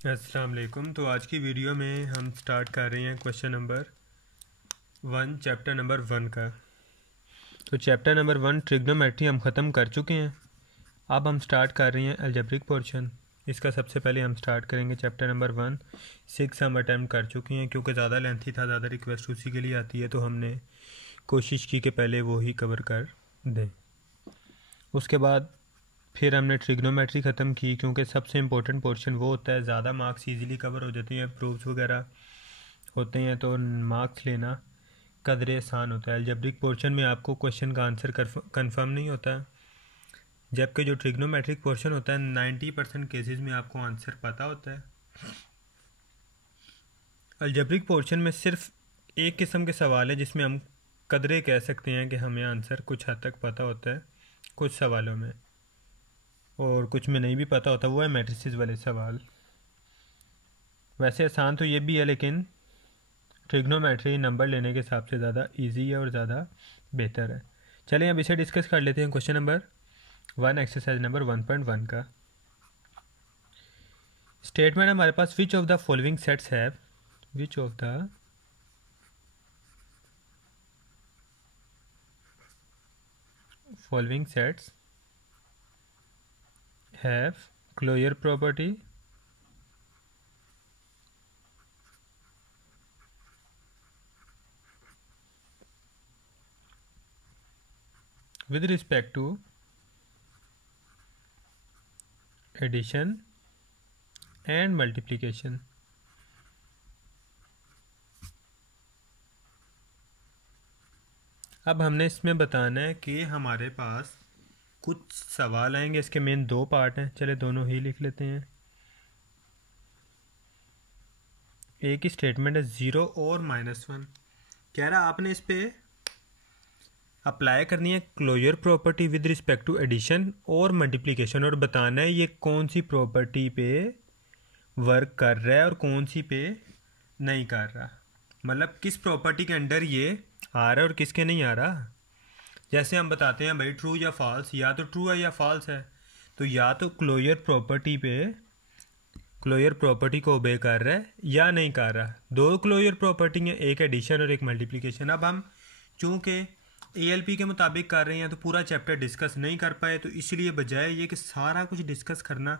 अस्सलाम वालेकुम। तो आज की वीडियो में हम स्टार्ट कर रहे हैं क्वेश्चन नंबर 1 चैप्टर नंबर 1 का। तो चैप्टर नंबर 1 ट्रिग्नोमेट्री हम ख़त्म कर चुके हैं। अब हम स्टार्ट कर रहे हैं अलजेब्रिक पोर्शन। इसका सबसे पहले हम स्टार्ट करेंगे चैप्टर नंबर 1। 6 हम अटैम्प्ट कर चुके हैं क्योंकि ज़्यादा लेंथी था, ज़्यादा रिक्वेस्ट उसी के लिए आती है, तो हमने कोशिश की कि पहले वो ही कवर कर दें। उसके बाद फिर हमने ट्रिग्नोमेट्री ख़त्म की क्योंकि सबसे इम्पोर्टेंट पोर्शन वो होता है, ज़्यादा मार्क्स इजीली कवर हो जाते हैं, प्रूफ्स वगैरह होते हैं तो मार्क्स लेना कदरे आसान होता है। अलजेब्रिक पोर्शन में आपको क्वेश्चन का आंसर कंफर्म नहीं होता, जबकि जो ट्रिग्नोमेट्रिक पोर्शन होता है 90% केसेस में आपको आंसर पता होता है। अलजेब्रिक पोर्शन में सिर्फ एक किस्म के सवाल है जिसमें हम कदरे कह सकते हैं कि हमें आंसर कुछ हद तक पता होता है कुछ सवालों में, और कुछ में नहीं भी पता होता, वो है मैट्रिसेस वाले सवाल। वैसे आसान तो ये भी है, लेकिन ट्रिग्नोमेट्री नंबर लेने के हिसाब से ज़्यादा इजी है और ज़्यादा बेहतर है। चलिए अब इसे डिस्कस कर लेते हैं। क्वेश्चन नंबर 1 एक्सरसाइज नंबर 1.1 का स्टेटमेंट हमारे पास, which of the following sets have, which of the following sets have closure property with respect to addition and multiplication। अब हमने इसमें बताना है कि हमारे पास कुछ सवाल आएंगे, इसके मेन दो पार्ट हैं। चले दोनों ही लिख लेते हैं। एक ही स्टेटमेंट है 0 और -1, कह रहा आपने इस पे अप्लाई करनी है closure property with respect to addition और मल्टीप्लिकेशन, और बताना है ये कौन सी प्रॉपर्टी पे वर्क कर रहा है और कौन सी पे नहीं कर रहा, मतलब किस प्रॉपर्टी के अंडर ये आ रहा है और किसके नहीं आ रहा। जैसे हम बताते हैं भाई ट्रू या फॉल्स, या तो ट्रू है या फॉल्स है, तो या तो क्लोजर प्रॉपर्टी को ओबे कर रहा है या नहीं कर रहा। दो क्लोजर प्रॉपर्टी हैं, एक एडिशन और एक मल्टीप्लिकेशन। अब हम चूँकि ALP के मुताबिक कर रहे हैं तो पूरा चैप्टर डिस्कस नहीं कर पाए, तो इसलिए बजाय ये कि सारा कुछ डिस्कस करना,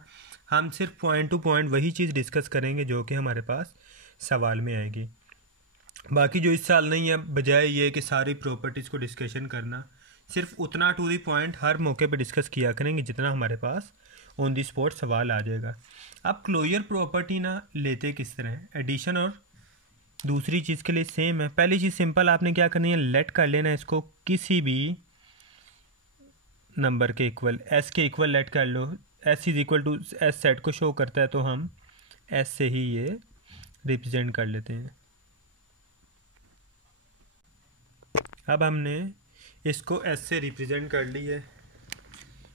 हम सिर्फ पॉइंट टू पॉइंट वही चीज़ डिस्कस करेंगे जो कि हमारे पास सवाल में आएगी। बाकी जो इस साल नहीं है, बजाय ये कि सारी प्रॉपर्टीज़ को डिस्कशन करना, सिर्फ उतना टू दी पॉइंट हर मौके पे डिस्कस किया करेंगे जितना हमारे पास ऑन दी स्पॉट सवाल आ जाएगा। अब क्लोजर प्रॉपर्टी ना लेते किस तरह है, एडिशन और दूसरी चीज़ के लिए सेम है। पहली चीज़ सिंपल, आपने क्या करनी है, लेट कर लेना इसको किसी भी नंबर के इक्वल, एस के इक्वल लेट कर लो। S is equal to S set को शो करता है, तो हम एस से ही ये रिप्रेजेंट कर लेते हैं। अब हमने इसको एस से रिप्रेजेंट कर ली है,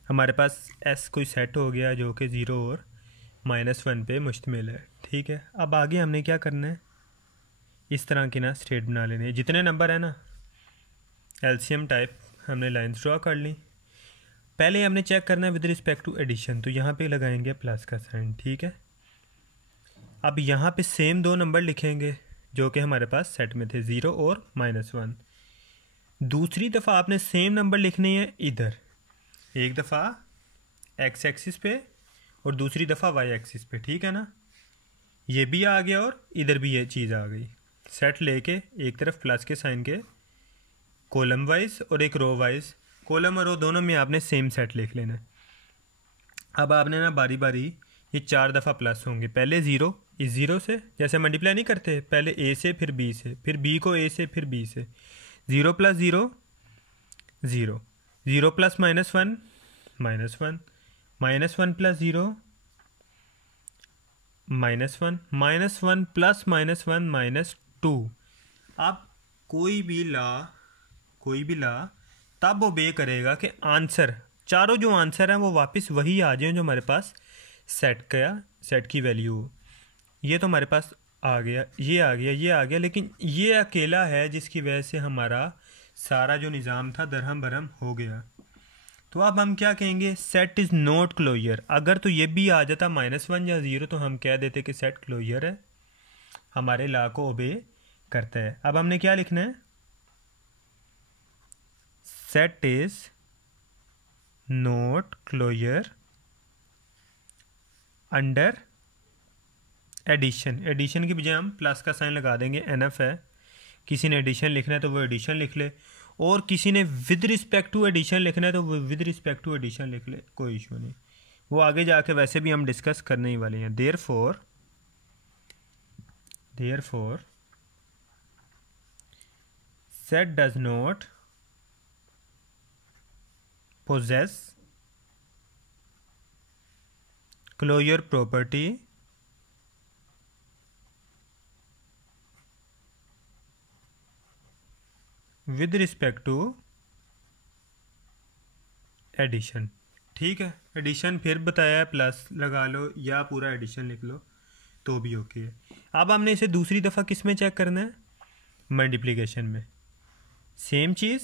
हमारे पास एस कोई सेट हो गया जो कि 0 और -1 पे मुश्तमिल है। ठीक है, अब आगे हमने क्या करना है, इस तरह की ना स्टेट बना लेने, जितने नंबर है ना एलसीएम टाइप हमने लाइन्स ड्रॉ कर ली। पहले हमने चेक करना है विद रिस्पेक्ट टू एडिशन, तो यहाँ पे लगाएंगे प्लस का साइन। ठीक है, अब यहाँ पे सेम दो नंबर लिखेंगे जो कि हमारे पास सेट में थे, 0 और -1। दूसरी दफ़ा आपने सेम नंबर लिखने हैं इधर, एक दफ़ा एक्स एक्सिस पे और दूसरी दफ़ा वाई एक्सिस पे। ठीक है ना, ये भी आ गया और इधर भी ये चीज़ आ गई। सेट लेके एक तरफ प्लस के साइन के कॉलम वाइज और एक रो वाइज, कॉलम और रो दोनों में आपने सेम सेट लिख लेना है। अब आपने ना बारी बारी ये 4 दफ़ा प्लस होंगे, पहले 0, इस 0 से जैसे मल्टीप्लाई नहीं करते, पहले A से फिर B से, फिर B को A से फिर B से, 0 + 0 0, 0 + -1 -1, -1 + 0 -1, -1 + -1 -2। अब कोई भी ला तब ओबे करेगा कि आंसर, चारों जो आंसर हैं वो वापस वही आ जाए जो हमारे पास सेट की वैल्यू। ये तो हमारे पास आ गया, ये आ गया, ये आ गया, लेकिन ये अकेला है जिसकी वजह से हमारा सारा जो निज़ाम था दरहम भरम हो गया। तो अब हम क्या कहेंगे, सेट इज़ नॉट क्लोजर। अगर तो ये भी आ जाता -1 या 0 तो हम कह देते कि सेट क्लोजर है, हमारे लॉ को ओबे करता है। अब हमने क्या लिखना है, set is not closure under addition. Addition की बजाय हम प्लस का साइन लगा देंगे, एनफ है। किसी ने एडिशन लिखना है तो वो एडिशन लिख ले, और किसी ने विद रिस्पेक्ट टू एडिशन लिखना है तो वो विद रिस्पेक्ट टू एडिशन लिख ले, कोई इशू नहीं। वो आगे जाके वैसे भी हम डिस्कस करने ही वाले हैं। Therefore set does not possess closure property with respect to addition. ठीक है, एडिशन फिर बताया है, प्लस लगा लो या पूरा एडिशन लिख लो तो भी ओके है। अब हमने इसे दूसरी दफ़ा किस में चेक करना है, मल्टीप्लिकेशन में। सेम चीज़,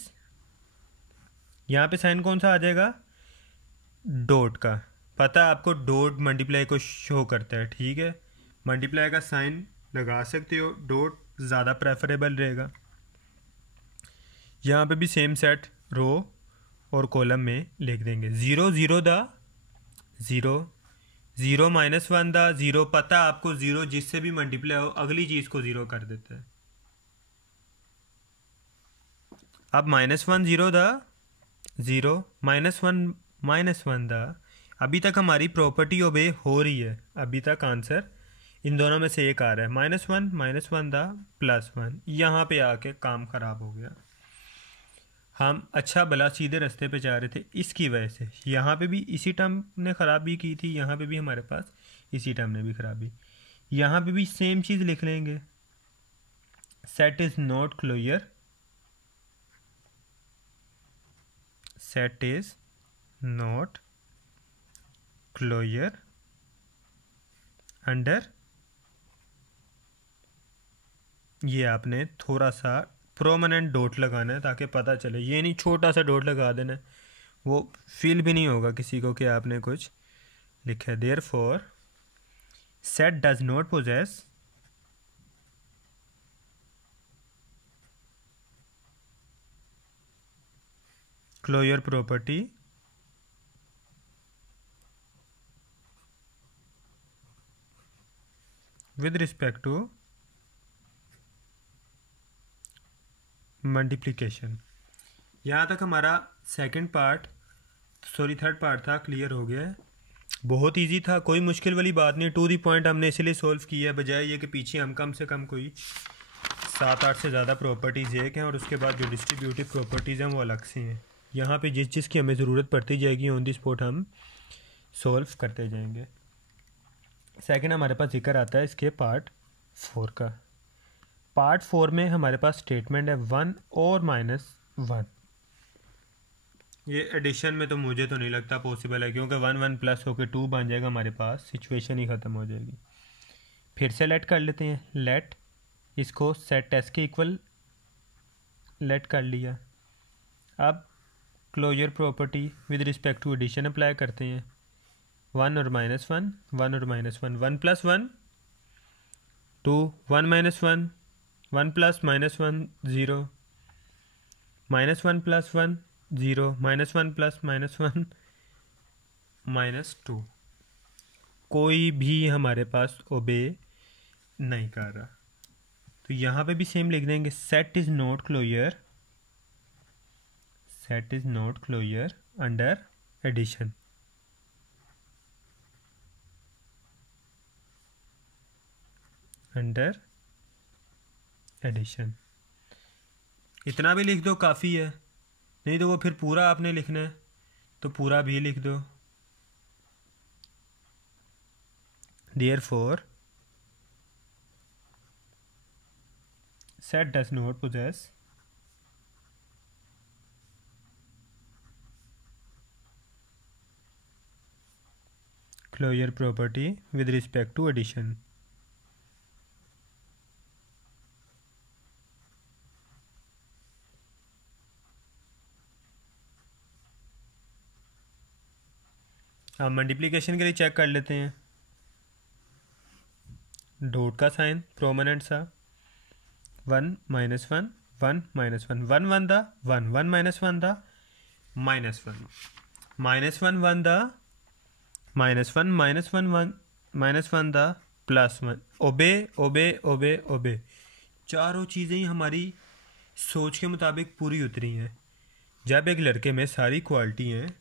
यहाँ पे साइन कौन सा आ जाएगा, डॉट का। पता है आपको, डॉट मल्टीप्लाई को शो करता है, ठीक है। मल्टीप्लाई का साइन लगा सकते हो, डॉट ज़्यादा प्रेफरेबल रहेगा। यहाँ पे भी सेम सेट रो और कॉलम में लिख देंगे। 0 0 दा 0 0 -1 दा 0। पता है आपको, 0 जिससे भी मल्टीप्लाई हो अगली चीज़ को 0 कर देता है। अब -1 0 दा 0 -1 दा। अभी तक हमारी प्रॉपर्टी ओबे हो रही है, अभी तक आंसर इन दोनों में से एक आ रहा है। -1 दा +1। यहाँ पे आके काम ख़राब हो गया। हम अच्छा भला सीधे रास्ते पे जा रहे थे, इसकी वजह से यहाँ पे भी इसी टर्म ने ख़राबी की थी, यहाँ पे भी हमारे पास इसी टर्म ने भी ख़राबी। यहाँ पे भी सेम चीज़ लिख लेंगे, set is not closure, set is not closure under, ये आपने थोड़ा सा प्रोमिनेंट डॉट लगाना है ताकि पता चले, ये नहीं छोटा सा डॉट लगा देना है, वो फील भी नहीं होगा किसी को कि आपने कुछ लिखा है। Therefore set does not possess closure property with respect to multiplication. यहाँ तक हमारा second part, sorry third part था, क्लियर हो गया है। बहुत इजी था, कोई मुश्किल वाली बात नहीं। टू दी पॉइंट हमने इसलिए सॉल्व किया है, बजाय ये कि पीछे हम कम से कम कोई 7-8 से ज़्यादा प्रॉपर्टीज़ एक हैं और उसके बाद जो डिस्ट्रीब्यूटिव प्रॉपर्टीज़ हैं वो अलग से हैं। यहाँ पे जिस चीज़ की हमें ज़रूरत पड़ती जाएगी ऑन दी स्पॉट हम सॉल्व करते जाएंगे। सेकंड हमारे पास जिक्र आता है इसके पार्ट 4 का। पार्ट 4 में हमारे पास स्टेटमेंट है 1 और -1। ये एडिशन में तो मुझे तो नहीं लगता पॉसिबल है, क्योंकि 1 1 प्लस होकर 2 बन जाएगा हमारे पास, सिचुएशन ही ख़त्म हो जाएगी। फिर से लेट कर लेते हैं, लेट इसको सेट एस के इक्वल लेट कर लिया। अब closure property with respect to addition apply करते हैं। 1 और -1, 1 और -1, 1 + 1 2, 1 - 1, 1 + -1 0, -1 + 1 0, -1 + -1 -2। कोई भी हमारे पास ओबे नहीं कर रहा, तो यहाँ पे भी सेम लिख देंगे, set is not closure, set is not closure under addition. Under addition इतना भी लिख दो काफ़ी है, नहीं तो वो फिर पूरा आपने लिखना है तो पूरा भी लिख दो। Therefore set does not possess closure property with respect to addition. अब मल्टीप्लिकेशन के लिए चेक कर लेते हैं। डॉट का साइन प्रोमिनेंट सा, 1 -1 1 -1 1 1 दा 1 1 -1 दा -1 -1 1 दा -1 -1 1 -1 दा +1। ओबे ओबे ओबे ओबे, चारों चीज़ें ही हमारी सोच के मुताबिक पूरी उतरी हैं। जब एक लड़के में सारी क्वालिटी हैं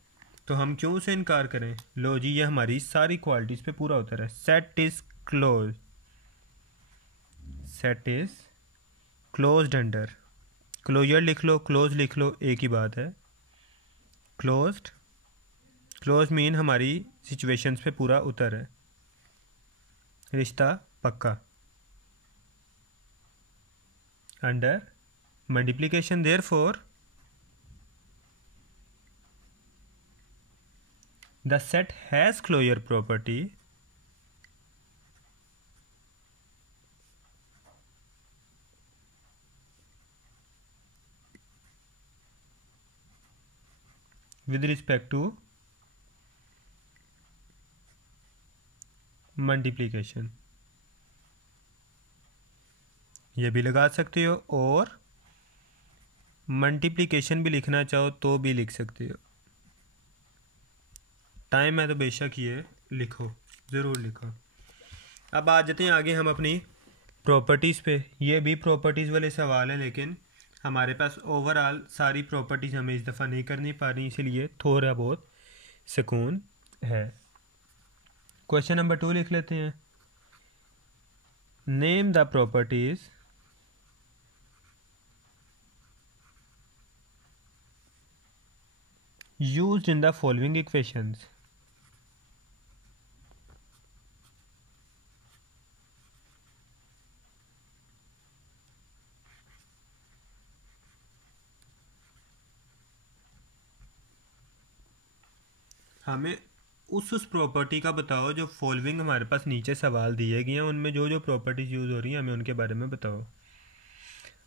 तो हम क्यों उसे इनकार करें। लो जी, ये हमारी सारी क्वालिटीज़ पे पूरा उतरा है। Set is close, set is closed under, closure लिख लो, क्लोज लिख लो, एक ही बात है। क्लोज्ड, क्लोज मीन हमारी सिचुएशंस पे पूरा उतर है, रिश्ता पक्का। Under multiplication, therefore the set has closure property with respect to multiplication. ये भी लगा सकते हो और मल्टीप्लिकेशन भी लिखना चाहो तो भी लिख सकते हो। टाइम है तो बेशक ये लिखो, ज़रूर लिखो। अब आ जाते हैं आगे हम अपनी प्रॉपर्टीज़ पे। ये भी प्रॉपर्टीज़ वाले सवाल है, लेकिन हमारे पास ओवरऑल सारी प्रॉपर्टीज़ हमें इस दफ़ा नहीं करनी पा रही, इसीलिए थोड़ा बहुत सुकून है। क्वेश्चन नंबर 2 लिख लेते हैं। Name the properties used in the following equations। हमें उस प्रॉपर्टी का बताओ जो फॉलोइंग हमारे पास नीचे सवाल दिए गए हैं, उनमें जो जो प्रॉपर्टीज़ यूज़ हो रही हैं हमें उनके बारे में बताओ।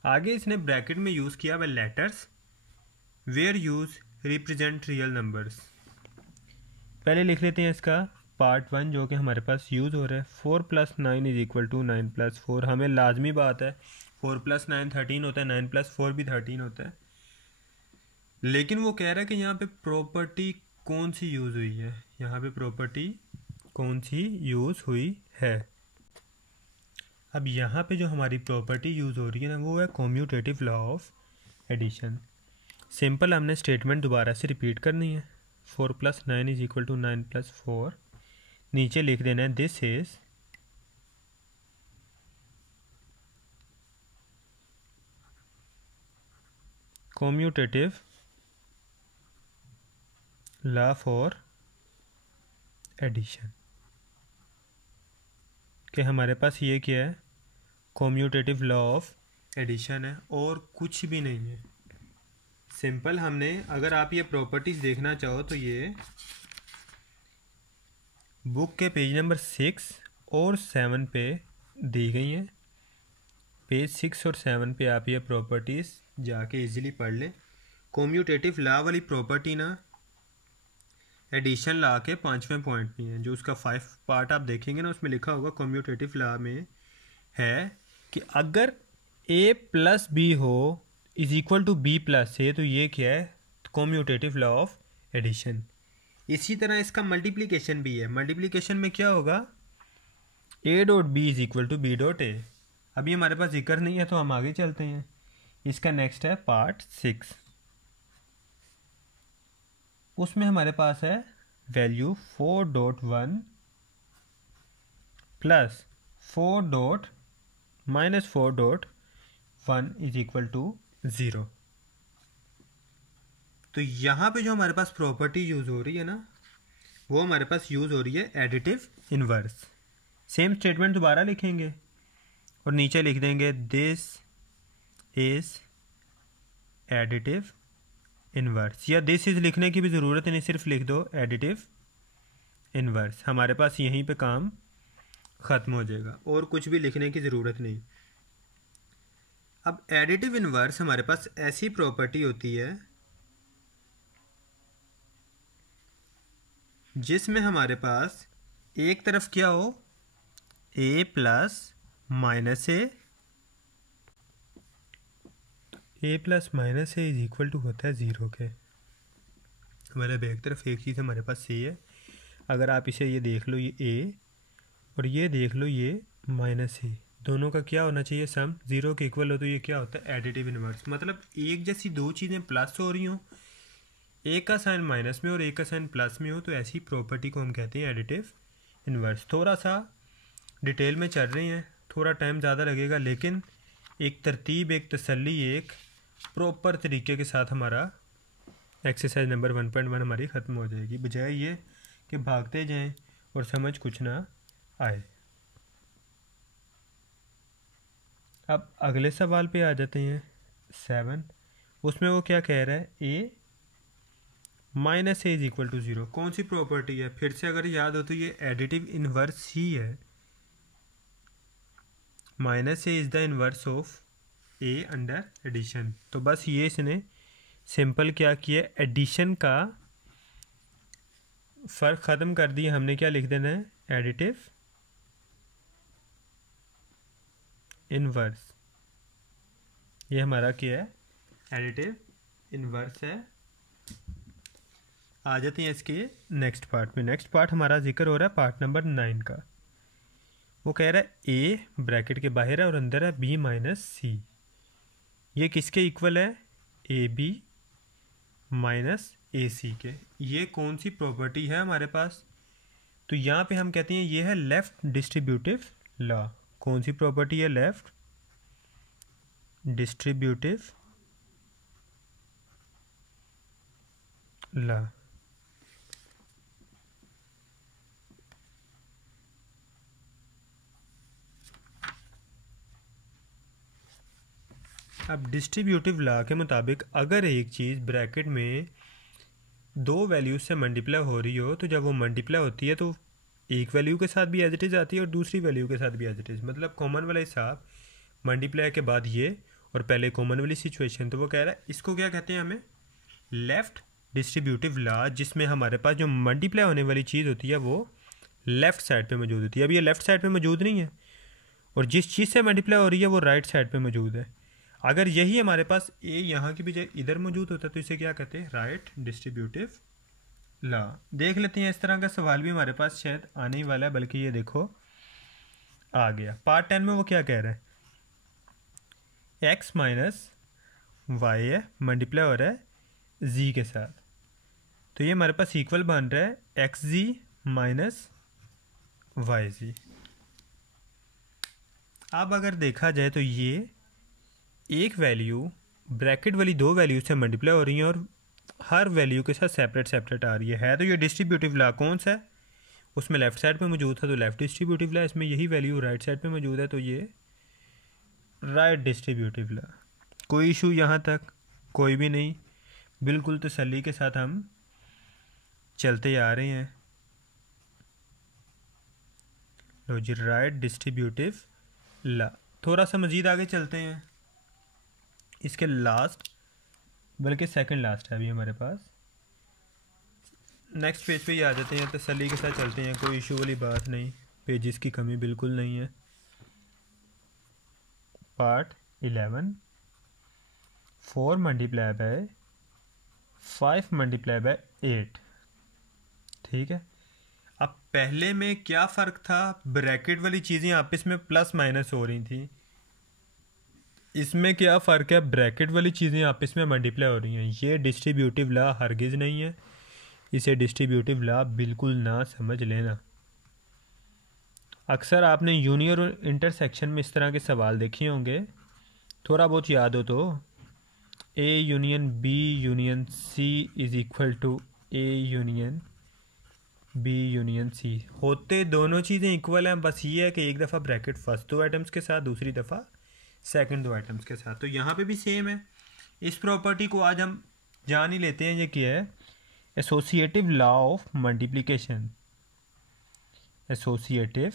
आगे इसने ब्रैकेट में यूज़ किया हुआ letters where use represent real numbers. पहले लिख लेते हैं इसका पार्ट 1 जो कि हमारे पास यूज़ हो रहा है। 4 + 9 = 9 + 4। हमें लाजमी बात है 4 + 9 13 होता है, 9 + 4 भी 13 होता है। लेकिन वो कह रहा है कि यहाँ पे प्रॉपर्टी कौन सी यूज़ हुई है, यहाँ पे प्रॉपर्टी कौन सी यूज़ हुई है। अब यहाँ पे जो हमारी प्रॉपर्टी यूज़ हो रही है ना, वो है commutative law of addition. Simple हमने स्टेटमेंट दोबारा से रिपीट करनी है। 4 + 9 = 9 + 4। नीचे लिख देना है this is commutative law for addition. कि हमारे पास ये क्या है, कम्यूटेटिव लॉ ऑफ एडिशन है और कुछ भी नहीं है। सिंपल हमने, अगर आप ये प्रॉपर्टीज़ देखना चाहो तो ये बुक के पेज नंबर 6 और 7 पे दी गई हैं। पेज 6 और 7 पे आप ये प्रॉपर्टीज़ जाके इजीली पढ़ लें। कम्यूटेटिव लॉ वाली प्रॉपर्टी ना एडिशन लॉ के 5वें पॉइंट में है। जो उसका 5 पार्ट आप देखेंगे ना, उसमें लिखा होगा कम्यूटेटिव लॉ में है कि अगर a + b हो = b + a, तो ये क्या है, कम्यूटेटिव लॉ ऑफ एडिशन। इसी तरह इसका मल्टीप्लिकेशन भी है। मल्टीप्लिकेशन में क्या होगा, a.b = b.a। अभी हमारे पास जिक्र नहीं है तो हम आगे चलते हैं। इसका नेक्स्ट है पार्ट 6। उसमें हमारे पास है वैल्यू 4.1 + 4.-4.1 = 0। तो यहाँ पे जो हमारे पास प्रॉपर्टी यूज़ हो रही है ना, वो हमारे पास यूज़ हो रही है एडिटिव इन्वर्स। सेम स्टेटमेंट दोबारा लिखेंगे और नीचे लिख देंगे दिस इज़ एडिटिव इन्वर्स, या दिस इज़ लिखने की भी ज़रूरत नहीं, सिर्फ लिख दो एडिटिव इन्वर्स। हमारे पास यहीं पे काम ख़त्म हो जाएगा और कुछ भी लिखने की ज़रूरत नहीं। अब एडिटिव इन्वर्स हमारे पास ऐसी प्रॉपर्टी होती है जिसमें हमारे पास एक तरफ क्या हो, a plus minus A plus minus A is equal to होता है 0 के। मतलब एक तरफ एक चीज़ हमारे पास सी है, अगर आप इसे ये देख लो ये ए और ये देख लो ये माइनस सी, दोनों का क्या होना चाहिए, सम 0 के इक्वल हो, तो ये क्या होता है एडिटिव इनवर्स। मतलब एक जैसी दो चीज़ें प्लस हो रही हों, एक का साइन माइनस में और एक का साइन प्लस में हो, तो ऐसी प्रॉपर्टी को हम कहते हैं एडिटिव इनवर्स। थोड़ा सा डिटेल में चल रहे हैं, थोड़ा टाइम ज़्यादा लगेगा, लेकिन एक तरतीब, एक तसल्ली, एक प्रॉपर तरीके के साथ हमारा एक्सरसाइज नंबर 1.1 हमारी ख़त्म हो जाएगी, बजाय ये कि भागते जाएं और समझ कुछ ना आए। अब अगले सवाल पे आ जाते हैं 7। उसमें वो क्या कह रहा है, A minus A is equal to 0। कौन सी प्रॉपर्टी है, फिर से अगर याद हो तो ये एडिटिव इनवर्स ही है। Minus A is the inverse of A under addition. तो बस ये इसने सिंपल क्या किया, एडिशन का फ़र्क ख़त्म कर दिया हमने। क्या लिख देना है, एडिटिव इनवर्स। ये हमारा क्या है, एडिटिव इनवर्स है। आ जाते हैं इसके नेक्स्ट पार्ट में। नेक्स्ट पार्ट हमारा जिक्र हो रहा है पार्ट नंबर 9 का। वो कह रहा है ए ब्रैकेट के बाहर है और अंदर है बी माइनस सी। ये किसके इक्वल है, ए बी माइनस ए सी के। ये कौन सी प्रॉपर्टी है हमारे पास, तो यहाँ पे हम कहते हैं ये है लेफ्ट डिस्ट्रीब्यूटिव लॉ। कौन सी प्रॉपर्टी है, लेफ्ट डिस्ट्रीब्यूटिव लॉ। अब डिस्ट्रीब्यूटिव लॉ के मुताबिक अगर एक चीज़ ब्रैकेट में दो वैल्यूज से मल्टीप्लाई हो रही हो, तो जब वो मल्टीप्लाई होती है तो एक वैल्यू के साथ भी एज इट इज़ आती है और दूसरी वैल्यू के साथ भी एज इट इज़। मतलब कॉमन वाला हिसाब, मल्टीप्लाई के बाद ये और पहले कॉमन वाली सिचुएशन। तो वो कह रहा है इसको क्या कहते हैं हमें, लेफ़्ट डिस्ट्रीब्यूटिव लॉ, जिसमें हमारे पास जो मल्टीप्लाई होने वाली चीज़ होती है वो लेफ़्ट साइड पे मौजूद होती है। अब ये लेफ़्ट साइड पे मौजूद नहीं है और जिस चीज़ से मल्टीप्लाई हो रही है वो राइट साइड पे मौजूद है। अगर यही हमारे पास ए यहाँ की बजाय इधर मौजूद होता है तो इसे क्या कहते हैं, राइट डिस्ट्रीब्यूटिव लॉ। देख लेते हैं, इस तरह का सवाल भी हमारे पास शायद आने ही वाला है, बल्कि ये देखो आ गया। पार्ट 10 में वो क्या कह रहा है, एक्स माइनस वाई है, मल्टीप्लाई हो रहा है जी के साथ, तो ये हमारे पास इक्वल बन रहा है एक्स जी माइनस वाई जी। अब अगर देखा जाए तो ये एक वैल्यू ब्रैकेट वाली दो वैल्यू से मल्टीप्लाई हो रही है और हर वैल्यू के साथ सेपरेट सेपरेट आ रही है। तो ये डिस्ट्रीब्यूटिव लॉ कौन सा है, उसमें लेफ्ट साइड पे मौजूद था तो लेफ्ट डिस्ट्रीब्यूटिव लॉ, इसमें यही वैल्यू राइट साइड पे मौजूद है तो ये राइट डिस्ट्रीब्यूटिव लॉ। कोई इशू यहाँ तक कोई भी नहीं, बिल्कुल तसल्ली के साथ हम चलते आ रहे हैं। लो जी, राइट डिस्ट्रीब्यूटिव लॉ। थोड़ा सा मज़ीद आगे चलते हैं, इसके लास्ट बल्कि सेकंड लास्ट है अभी हमारे पास। नेक्स्ट पेज पे ही आ जाते हैं, तसल्ली के साथ चलते हैं, कोई इशू वाली बात नहीं, पेजेस की कमी बिल्कुल नहीं है। Part 11, 4 multiply by 5 multiply by 8। ठीक है, अब पहले में क्या फ़र्क था, ब्रैकेट वाली चीज़ें आपस में प्लस माइनस हो रही थी। इसमें क्या फ़र्क है, ब्रैकेट वाली चीज़ें आपस में मल्टीप्लाई हो रही हैं। ये डिस्ट्रीब्यूटिव लॉ हरगिज़ नहीं है, इसे डिस्ट्रीब्यूटिव लॉ बिल्कुल ना समझ लेना। अक्सर आपने यूनियन और इंटरसेक्शन में इस तरह के सवाल देखे होंगे, थोड़ा बहुत याद हो तो, A union B union C is equal to A union B union C. होते दोनों चीज़ें इक्वल हैं, बस ये है कि एक दफ़ा ब्रैकेट फर्स्ट दो आइटम्स के साथ, दूसरी दफ़ा सेकंड दो आइटम्स के साथ। तो यहाँ पे भी सेम है। इस प्रॉपर्टी को आज हम जान ही लेते हैं। ये क्या है, associative law of multiplication. Associative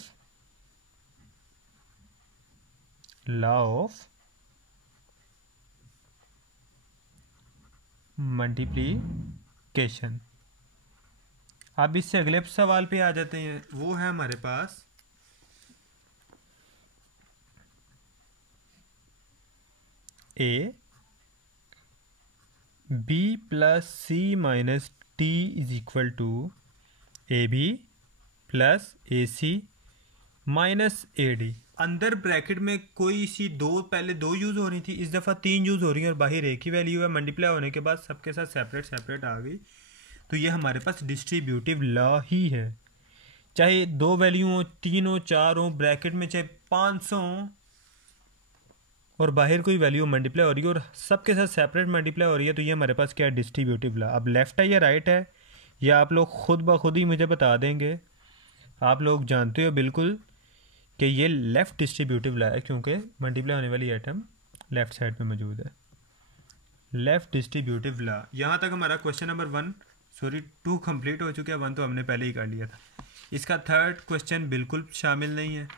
law of multiplication. अब इससे अगले सवाल पे आ जाते हैं, वो है हमारे पास A B plus C minus T is equal to A B plus A C minus A D. अंदर ब्रैकेट में कोई सी दो, पहले दो यूज़ हो रही थी, इस दफ़ा तीन यूज़ हो रही है और बाहर एक ही वैल्यू है। मल्टीप्लाई होने के बाद सबके साथ सेपरेट सेपरेट आ गई, तो ये हमारे पास डिस्ट्रीब्यूटिव लॉ ही है। चाहे दो वैल्यू हो, तीन हो, चार हो, ब्रैकेट में चाहे 500 हो और बाहर कोई वैल्यू मल्टीप्लाई हो रही है और सबके साथ सेपरेट मल्टीप्लाई हो रही है, तो ये हमारे पास क्या है, डिस्ट्रीब्यूटिव लॉ। अब लेफ्ट है या राइट है, या आप लोग खुद ब खुद ही मुझे बता देंगे। आप लोग जानते हो बिल्कुल कि ये लेफ़्ट डिस्ट्रीब्यूटिव लॉ है, क्योंकि मल्टीप्लाई होने वाली आइटम लेफ़्ट साइड पे मौजूद है। Left distributive law. यहाँ तक हमारा क्वेश्चन नंबर 2 कंप्लीट हो चुका है। 1 तो हमने पहले ही कर लिया था। इसका थर्ड क्वेश्चन बिल्कुल शामिल नहीं है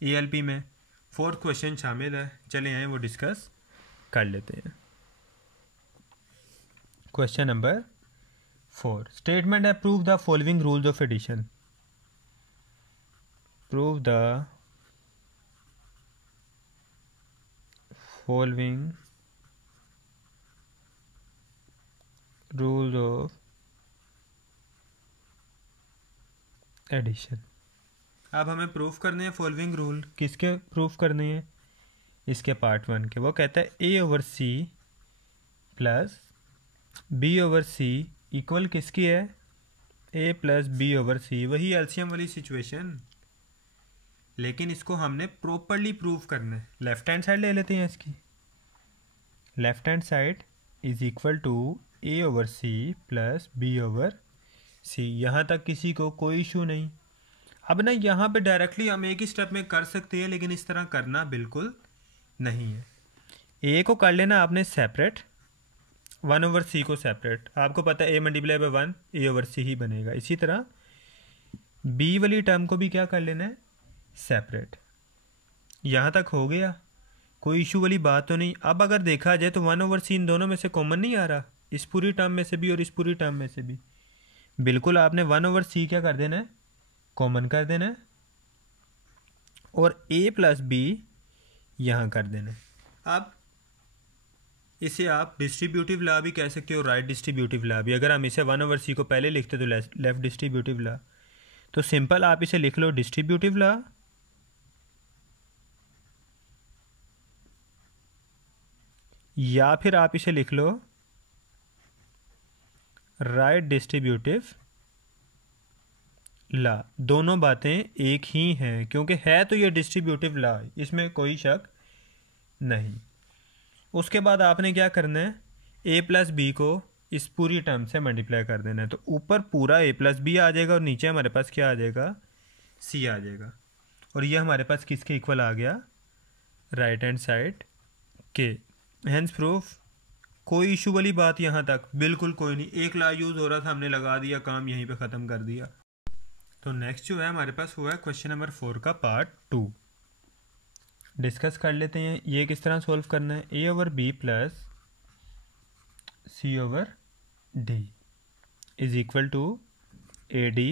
ELP में। फोर्थ क्वेश्चन शामिल है, चले आए वो डिस्कस कर लेते हैं। क्वेश्चन नंबर 4 स्टेटमेंट है, prove the following rules of addition. Prove the following rules of addition. अब हमें प्रूफ करने हैं फॉलोइंग रूल। किसके प्रूफ करने हैं, इसके पार्ट 1 के। वो कहता है A/C प्लस B/C इक्वल किसकी है, A प्लस B/C। वही एलसीएम वाली सिचुएशन, लेकिन इसको हमने प्रॉपरली प्रूफ करना है। लेफ्ट हैंड साइड ले लेते हैं इसकी। Left hand side is equal to A/C plus B/C। यहाँ तक किसी को कोई इशू नहीं। अब ना यहाँ पे डायरेक्टली हम एक ही स्टेप में कर सकते हैं, लेकिन इस तरह करना बिल्कुल नहीं है। ए को कर लेना आपने सेपरेट, 1/C को सेपरेट। आपको पता है A मल्टीप्लाई बाय 1 A/C ही बनेगा। इसी तरह B वाली टर्म को भी क्या कर लेना है, सेपरेट। यहाँ तक हो गया, कोई इशू वाली बात तो नहीं। अब अगर देखा जाए तो 1/C इन दोनों में से कॉमन नहीं आ रहा, इस पूरी टर्म में से भी और इस पूरी टर्म में से भी। बिल्कुल आपने 1/C क्या कर देना है, कॉमन कर देना है, और A प्लस B यहाँ कर देना है। अब इसे आप डिस्ट्रीब्यूटिव लॉ भी कह सकते हो, राइट डिस्ट्रीब्यूटिव लॉ भी। अगर हम इसे 1/C को पहले लिखते तो लेफ्ट डिस्ट्रीब्यूटिव लॉ, तो सिंपल आप इसे लिख लो डिस्ट्रीब्यूटिव लॉ या फिर आप इसे लिख लो राइट डिस्ट्रीब्यूटिव लॉ। दोनों बातें एक ही हैं, क्योंकि है तो ये डिस्ट्रीब्यूटिव लॉ, इसमें कोई शक नहीं। उसके बाद आपने क्या करना है, A प्लस बी को इस पूरी टर्म से मल्टीप्लाई कर देना है, तो ऊपर पूरा A प्लस बी आ जाएगा और नीचे हमारे पास क्या आ जाएगा, C आ जाएगा। और ये हमारे पास किसके इक्वल आ गया, राइट हैंड साइड के। हैंस प्रूफ, कोई इशू वाली बात यहाँ तक बिल्कुल कोई नहीं। एक लॉ यूज़ हो रहा था, हमने लगा दिया, काम यहीं पे ख़त्म कर दिया। तो नेक्स्ट जो है हमारे पास हुआ है क्वेश्चन नंबर 4 का पार्ट 2। डिस्कस कर लेते हैं ये किस तरह सॉल्व करना है। A/B plus C/D is equal to AD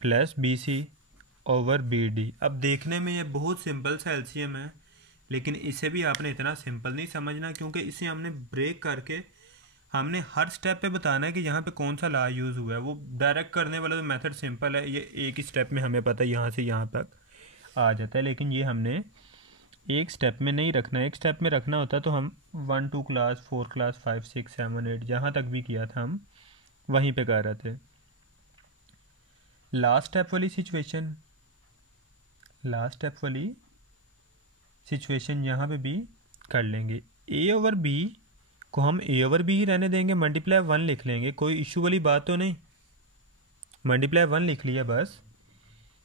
plus BC/BD। अब देखने में ये बहुत सिंपल सा एलसीएम है, लेकिन इसे भी आपने इतना सिंपल नहीं समझना, क्योंकि इसे हमने ब्रेक करके हमने हर स्टेप पे बताना है कि यहाँ पे कौन सा लॉ यूज़ हुआ है। वो डायरेक्ट करने वाला तो मेथड सिंपल है, ये एक ही स्टेप में हमें पता है यहाँ से यहाँ तक आ जाता है, लेकिन ये हमने एक स्टेप में नहीं रखना है। एक स्टेप में रखना होता तो हम 1 2 क्लास 4 क्लास 5 6 7 8 जहाँ तक भी किया था हम वहीं पे कर रहे थे। लास्ट स्टेप वाली सिचुएशन यहाँ पे भी कर लेंगे। A/B को हम A/B ही रहने देंगे, मल्टीप्लाई 1 लिख लेंगे, कोई इशू वाली बात तो नहीं। मल्टीप्लाई 1 लिख लिया बस।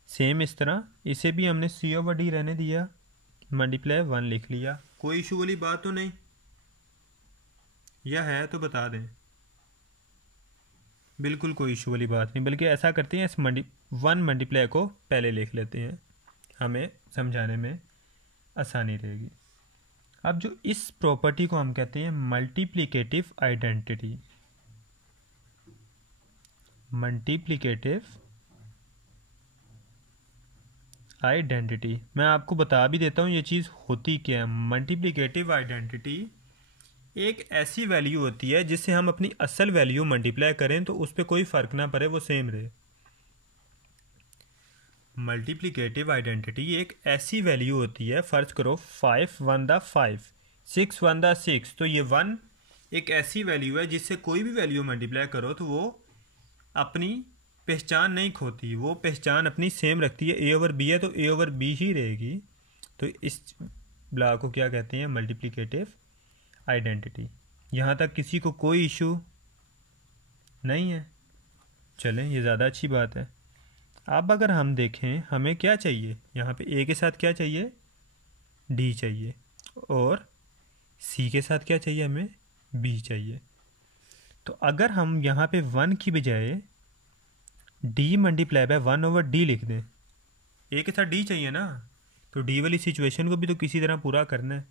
सेम इस तरह इसे भी हमने C/D रहने दिया, मल्टीप्लाई 1 लिख लिया, कोई इशू वाली बात तो नहीं। यह है तो बता दें, बिल्कुल कोई इशू वाली बात नहीं। बल्कि ऐसा करते हैं, इस 1 मल्टीप्लाई को पहले लिख लेते हैं, हमें समझाने में आसानी रहेगी। अब जो इस प्रॉपर्टी को हम कहते हैं मल्टीप्लिकेटिव आइडेंटिटी। Multiplicative identity. मैं आपको बता भी देता हूँ ये चीज़ होती क्या है। मल्टीप्लिकेटिव आइडेंटिटी एक ऐसी वैल्यू होती है जिससे हम अपनी असल वैल्यू मल्टीप्लाई करें तो उस पर कोई फ़र्क ना पड़े, वो सेम रहे। मल्टीप्लिकेटिव आइडेंटिटी एक ऐसी वैल्यू होती है, फ़र्ज करो 5 1 दा 5, 6 1 दा 6, तो ये 1 एक ऐसी वैल्यू है जिससे कोई भी वैल्यू मल्टीप्लाई करो तो वो अपनी पहचान नहीं खोती, वो पहचान अपनी सेम रखती है। ए ओवर बी है तो ए ओवर बी ही रहेगी। तो इस ब्लॉक को क्या कहते हैं? Multiplicative identity. यहाँ तक किसी को कोई इशू नहीं है? चलें, ये ज़्यादा अच्छी बात है। अब अगर हम देखें हमें क्या चाहिए, यहाँ पे ए के साथ क्या चाहिए? डी चाहिए, और सी के साथ क्या चाहिए? हमें बी चाहिए। तो अगर हम यहाँ पे 1 की बजाय D multiply by 1 over D लिख दें, ए के साथ डी चाहिए ना, तो डी वाली सिचुएशन को भी तो किसी तरह पूरा करना है।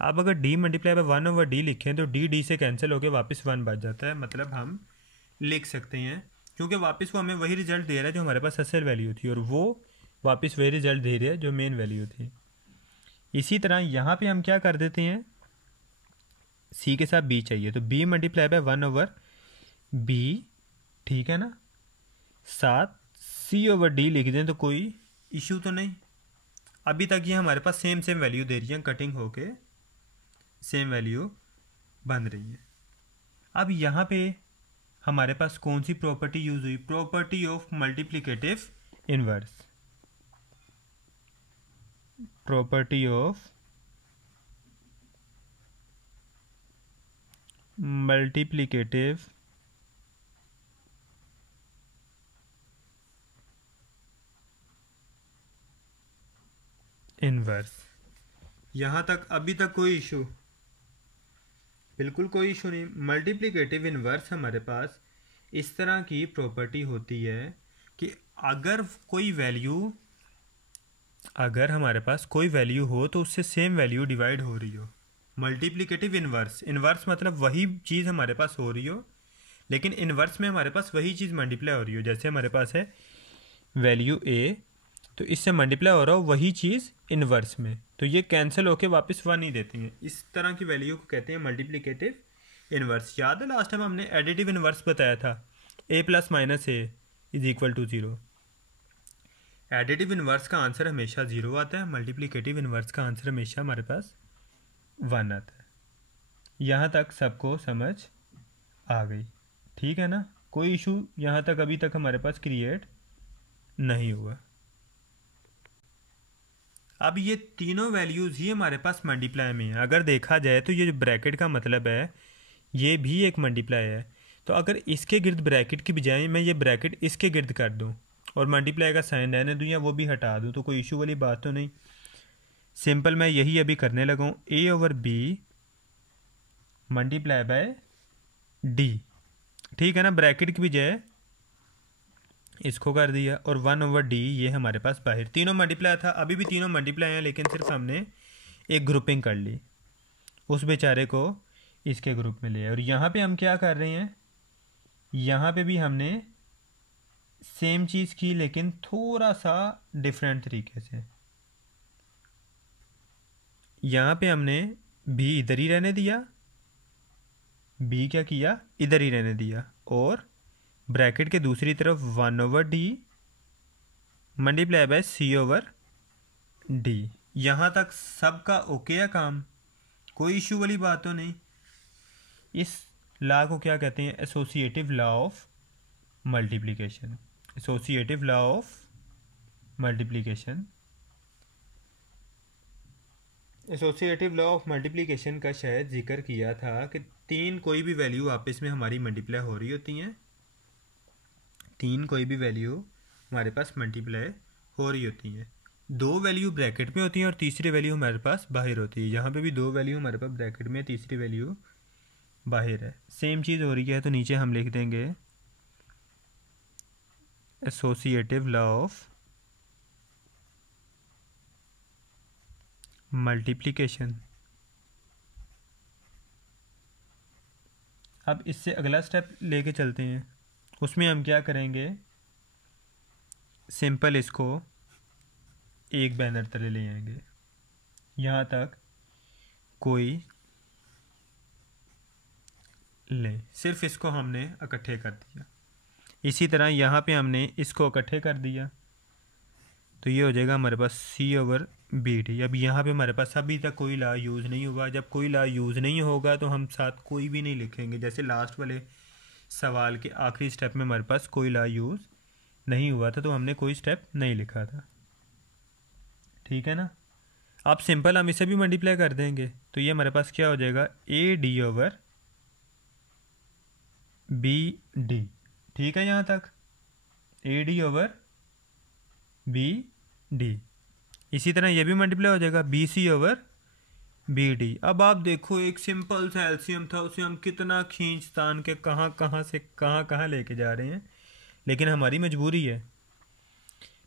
आप अगर D multiply by 1 over D लिखें तो डी से कैंसिल होकर वापस 1 बच जाता है। मतलब हम लिख सकते हैं, क्योंकि वापस वो हमें वही रिजल्ट दे रहा है जो हमारे पास असल वैल्यू थी, और वो वापस वही रिजल्ट दे रहा है जो मेन वैल्यू थी। इसी तरह यहाँ पे हम क्या कर देते हैं, सी के साथ बी चाहिए तो B multiply by 1 over B, ठीक है ना, साथ सी ओवर डी लिख दें तो कोई इशू तो नहीं। अभी तक ये हमारे पास सेम वैल्यू दे रही है, कटिंग होके सेम वैल्यू बन रही है। अब यहाँ पे हमारे पास कौन सी प्रॉपर्टी यूज हुई? Property of multiplicative inverse. Property of multiplicative inverse. यहाँ तक अभी तक कोई इशू? बिल्कुल कोई इशू नहीं। मल्टीप्लिकेटिव इनवर्स हमारे पास इस तरह की प्रॉपर्टी होती है कि अगर हमारे पास कोई वैल्यू हो तो उससे सेम वैल्यू डिवाइड हो रही हो। मल्टीप्लिकेटिव इनवर्स मतलब वही चीज़ हमारे पास हो रही हो, लेकिन इनवर्स में हमारे पास वही चीज़ मल्टीप्लाई हो रही हो। जैसे हमारे पास है वैल्यू ए, तो इससे मल्टीप्लाई हो रहा हो वही चीज़ इनवर्स में, तो ये कैंसिल होके वापस 1 ही देती हैं। इस तरह की वैल्यू को कहते हैं मल्टीप्लिकेटिव इनवर्स। याद है लास्ट टाइम हमने एडिटिव इनवर्स बताया था, A plus minus A is equal to 0। Additive inverse का आंसर हमेशा 0 आता है, मल्टीप्लिकेटिव इनवर्स का आंसर हमेशा हमारे पास 1 आता है। यहाँ तक सबको समझ आ गई? ठीक है ना, कोई इशू यहाँ तक अभी तक हमारे पास क्रिएट नहीं हुआ। अब ये तीनों वैल्यूज़ ही हमारे पास मल्टीप्लाई में है। अगर देखा जाए तो ये जो ब्रैकेट का मतलब है ये भी एक मल्टीप्लाई है। तो अगर इसके गिर्द ब्रैकेट की बजाय मैं ये ब्रैकेट इसके गिर्द कर दूं और मल्टीप्लाई का साइन रहने दूं या वो भी हटा दूं तो कोई इशू वाली बात तो नहीं। सिंपल मैं यही अभी करने लगा हूँ, A over B multiply by D, ठीक है ना, ब्रैकेट की बजाय इसको कर दिया, और 1 ओवर डी ये हमारे पास बाहर। तीनों मल्टीप्लाई था, अभी भी तीनों मल्टीप्लाई हैं, लेकिन सिर्फ हमने एक ग्रुपिंग कर ली, उस बेचारे को इसके ग्रुप में लिया। और यहाँ पे हम क्या कर रहे हैं, यहाँ पे भी हमने सेम चीज़ की लेकिन थोड़ा सा डिफरेंट तरीके से। यहाँ पे हमने बी इधर ही रहने दिया, बी क्या किया, इधर ही रहने दिया, और ब्रैकेट के दूसरी तरफ 1 over D multiply by C over D. यहाँ तक सबका ओके है काम, कोई इशू वाली बात तो नहीं। इस लॉ को क्या कहते हैं? Associative law of multiplication. Associative law of multiplication. Associative law of multiplication का शायद जिक्र किया था कि तीन कोई भी वैल्यू आपस में हमारी मल्टीप्लाई हो रही होती हैं, तीन कोई भी वैल्यू हमारे पास मल्टीप्लाई हो रही होती हैं। दो वैल्यू ब्रैकेट में होती हैं और तीसरी वैल्यू हमारे पास बाहर होती है। यहाँ पे भी दो वैल्यू हमारे पास ब्रैकेट में, तीसरी वैल्यू बाहर है। सेम चीज़ हो रही है तो नीचे हम लिख देंगे एसोसिएटिव लॉ ऑफ मल्टीप्लिकेशन। अब इससे अगला स्टेप लेके चलते हैं, उसमें हम क्या करेंगे, सिंपल इसको एक बैनर तले ले आएंगे, यहाँ तक कोई ले, सिर्फ इसको हमने इकट्ठे कर दिया। इसी तरह यहाँ पे हमने इसको इकट्ठे कर दिया, तो ये हो जाएगा हमारे पास C/BD। अब यहाँ पे हमारे पास अभी तक कोई ला यूज़ नहीं हुआ। जब कोई ला यूज़ नहीं होगा तो हम साथ कोई भी नहीं लिखेंगे। जैसे लास्ट वाले सवाल के आखिरी स्टेप में हमारे पास कोई ला यूज़ नहीं हुआ था तो हमने कोई स्टेप नहीं लिखा था, ठीक है ना। अब सिंपल हम इसे भी मल्टीप्लाई कर देंगे, तो ये हमारे पास क्या हो जाएगा, AD/BD, ठीक है। यहाँ तक AD/BD। इसी तरह ये भी मल्टीप्लाई हो जाएगा BC/BD। अब आप देखो, एक सिंपल सा एलसीएम था, उसे हम कितना खींच तान के कहाँ से कहाँ लेके जा रहे हैं, लेकिन हमारी मजबूरी है।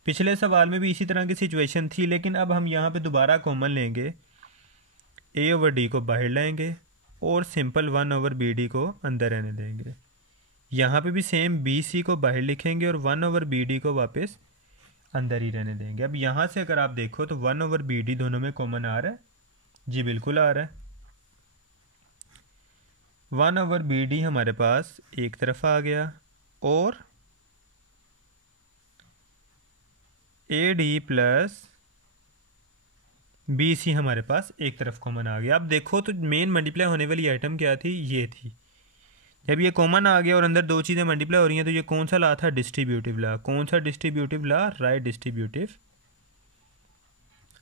पिछले सवाल में भी इसी तरह की सिचुएशन थी, लेकिन अब हम यहाँ पे दोबारा कॉमन लेंगे, A/D को बाहर लाएंगे और सिंपल 1/BD को अंदर रहने देंगे। यहाँ पे भी सेम BC को बाहर लिखेंगे और 1/BD को वापस अंदर ही रहने देंगे। अब यहाँ से अगर आप देखो तो 1/BD दोनों में कॉमन आ रहा है, जी बिल्कुल आ रहा है। 1/BD हमारे पास एक तरफ आ गया और AD प्लस BC हमारे पास एक तरफ कॉमन आ गया। अब देखो तो मेन मल्टीप्लाई होने वाली आइटम क्या थी, ये थी। जब ये कॉमन आ गया और अंदर दो चीज़ें मल्टीप्लाई हो रही हैं तो ये कौन सा ला था, डिस्ट्रीब्यूटिव ला। कौन सा distributive law, right distributive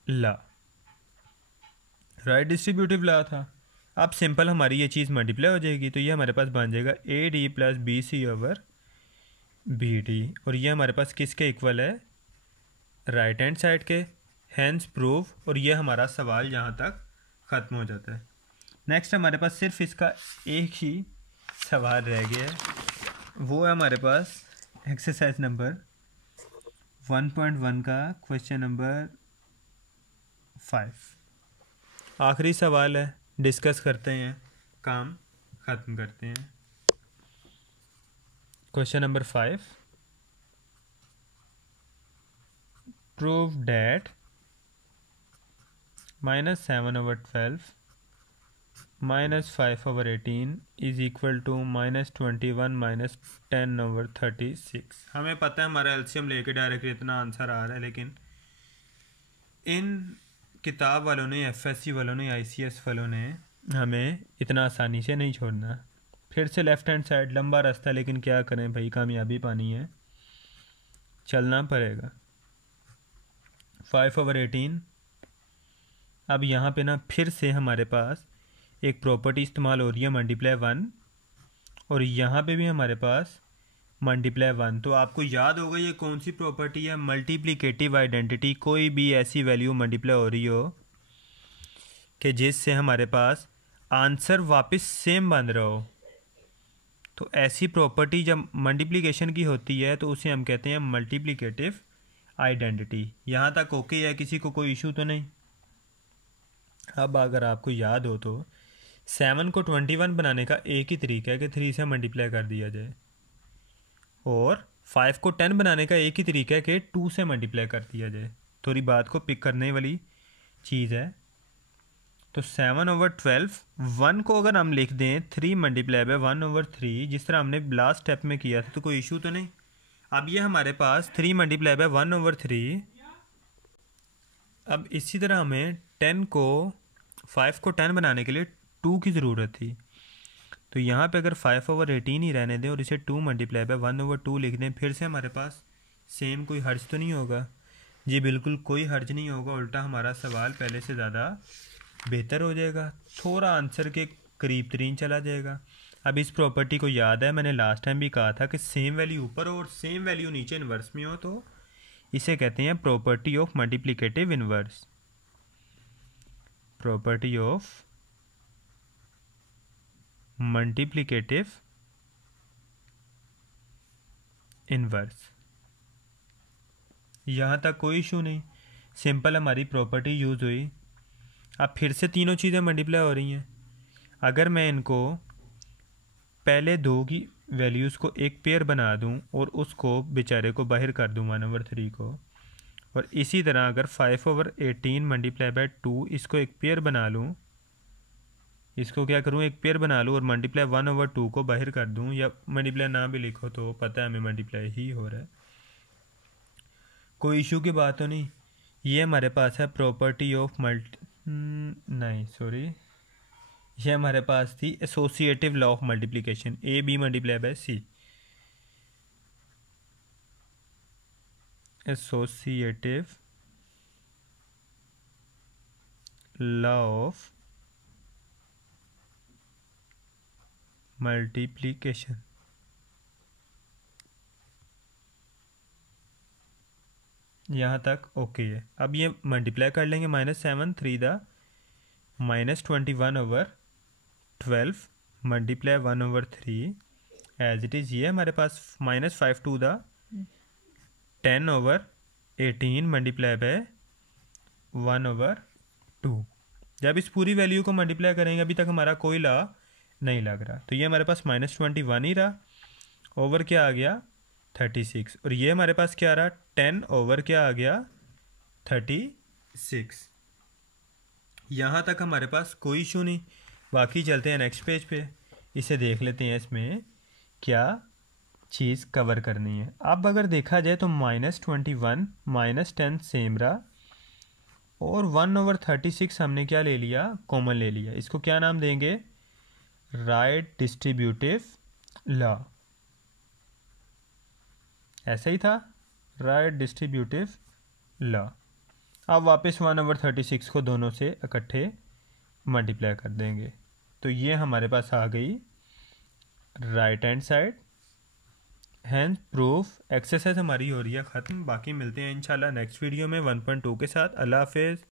law, right distributive law था। अब सिंपल हमारी ये चीज़ मल्टीप्लाई हो जाएगी, तो ये हमारे पास बन जाएगा AD प्लस BC/BD, और ये हमारे पास किसके इक्वल है, राइट हैंड साइड के, हैंस प्रूव। और ये हमारा सवाल यहाँ तक ख़त्म हो जाता है। नेक्स्ट हमारे पास सिर्फ इसका एक ही सवाल रह गया है, वो है हमारे पास एक्सरसाइज नंबर 1.1 का क्वेश्चन नंबर 5। आखिरी सवाल है, डिस्कस करते हैं, काम ख़त्म करते हैं। Question number 5, prove that -7/12 -5/18 is equal to -21 -10/36। हमें पता है हमारा एलसीएम लेके डायरेक्टली इतना आंसर आ रहा है, लेकिन इन किताब वालों ने, FSC वालों ने, ICS वालों ने हमें इतना आसानी से नहीं छोड़ना। फिर से लेफ़्ट हैंड साइड लंबा रास्ता, लेकिन क्या करें भाई, कामयाबी पानी है, चलना पड़ेगा। 5/18। अब यहाँ पे ना फिर से हमारे पास एक प्रॉपर्टी इस्तेमाल हो रही है, मल्टीप्लाई 1, और यहाँ पे भी हमारे पास मल्टीप्लाई 1। तो आपको याद होगा ये कौन सी प्रॉपर्टी है, मल्टीप्लिकेटिव आइडेंटिटी। कोई भी ऐसी वैल्यू मल्टीप्लाई हो रही हो कि जिससे हमारे पास आंसर वापस सेम बन रहा हो, तो ऐसी प्रॉपर्टी जब मल्टीप्लिकेशन की होती है तो उसे हम कहते हैं मल्टीप्लिकेटिव आइडेंटिटी। यहाँ तक ओके है, किसी को कोई इशू तो नहीं। अब अगर आपको याद हो तो 7 को 21 बनाने का एक ही तरीका है कि 3 से मल्टीप्लाई कर दिया जाए, और 5 को 10 बनाने का एक ही तरीका है कि 2 से मल्टीप्लाई कर दिया जाए। थोड़ी बात को पिक करने वाली चीज़ है। तो 7/12, 1 को अगर हम लिख दें 3 मल्टीप्लाई बाय 1/3, जिस तरह हमने लास्ट स्टेप में किया था, तो कोई इशू तो नहीं। अब ये हमारे पास 3 मल्टीप्लाई बाय 1/3। अब इसी तरह हमें 5 को 10 बनाने के लिए 2 की ज़रूरत थी। तो यहाँ पे अगर 5/18 ही रहने दें और इसे 2 मल्टीप्लाई बाय 1/2 लिख दें, फिर से हमारे पास सेम कोई हर्ज तो नहीं होगा। जी बिल्कुल कोई हर्ज नहीं होगा, उल्टा हमारा सवाल पहले से ज़्यादा बेहतर हो जाएगा, थोड़ा आंसर के करीब तरीन चला जाएगा। अब इस प्रॉपर्टी को याद है, मैंने लास्ट टाइम भी कहा था कि सेम वैल्यू ऊपर हो और सेम वैल्यू नीचे इन्वर्स में हो, तो इसे कहते हैं property of multiplicative inverse. Property of multiplicative inverse. यहाँ तक कोई इशू नहीं, सिंपल हमारी प्रॉपर्टी यूज़ हुई। अब फिर से तीनों चीज़ें मल्टीप्लाई हो रही हैं। अगर मैं इनको पहले 2 की वैल्यूज़ को एक पेयर बना दूं और उसको बेचारे को बाहर कर दूं 1/3 को, और इसी तरह अगर 5/18 मल्टीप्लाई बाय 2 इसको एक पेयर बना लूं, इसको क्या करूं, एक पेयर बना लूं और मल्टीप्लाई 1/2 को बाहर कर दूं, या मल्टीप्लाई ना भी लिखो तो पता है हमें मल्टीप्लाई ही हो रहा है, कोई इशू की बात तो नहीं। ये हमारे पास है प्रॉपर्टी ऑफ नहीं सॉरी, ये हमारे पास थी associative law of multiplication, A B multiply by C, associative law of multiplication. यहाँ तक ओके है। अब ये मल्टीप्लाई कर लेंगे, -7 3 the -21/12 multiply 1/3 as it is, ये हमारे पास -5 2 द 10/18 मल्टीप्लाई बाय 1/2। जब इस पूरी वैल्यू को मल्टीप्लाई करेंगे, अभी तक हमारा कोई लॉ नहीं लग रहा, तो ये हमारे पास -21 ही रहा, ओवर क्या आ गया 36, और ये हमारे पास क्या आ रहा 10 ओवर क्या आ गया 36। यहाँ तक हमारे पास कोई इशू नहीं। बाकी चलते हैं नेक्स्ट पेज पे, इसे देख लेते हैं इसमें क्या चीज़ कवर करनी है। अब अगर देखा जाए तो -21 -10 सेम रहा, और 1/36 हमने क्या ले लिया, कॉमन ले लिया। इसको क्या नाम देंगे, राइट डिस्ट्रीब्यूटिव लॉ, ऐसा ही था, राइट डिस्ट्रीब्यूटिव लॉ। अब वापस 1/36 को दोनों से इकट्ठे मल्टीप्लाई कर देंगे, तो ये हमारे पास आ गई right hand side. Hence proof exercise हमारी हो रही है ख़त्म। बाकी मिलते हैं इंशाल्लाह नेक्स्ट वीडियो में 1.2 के साथ। अल्लाह हाफिज़।